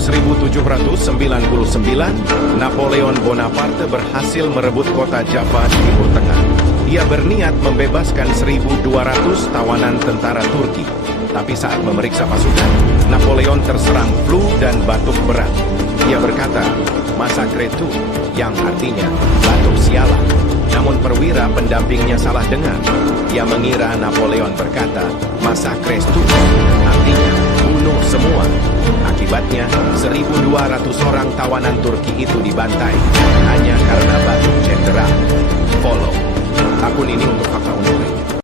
1799, Napoleon Bonaparte berhasil merebut kota Java di Timur Tengah. Ia berniat membebaskan 1.200 tawanan tentara Turki. Tapi saat memeriksa pasukan, Napoleon terserang flu dan batuk berat. Ia berkata, "Massacre tu," yang artinya batuk sialan. Namun perwira pendampingnya salah dengar. Ia mengira Napoleon berkata, "Massacre tu," artinya bunuh semua. Akibatnya, 1.200 orang tawanan Turki itu dibantai hanya karena batuk cedera. Follow akun ini untuk fakta unik lainnya.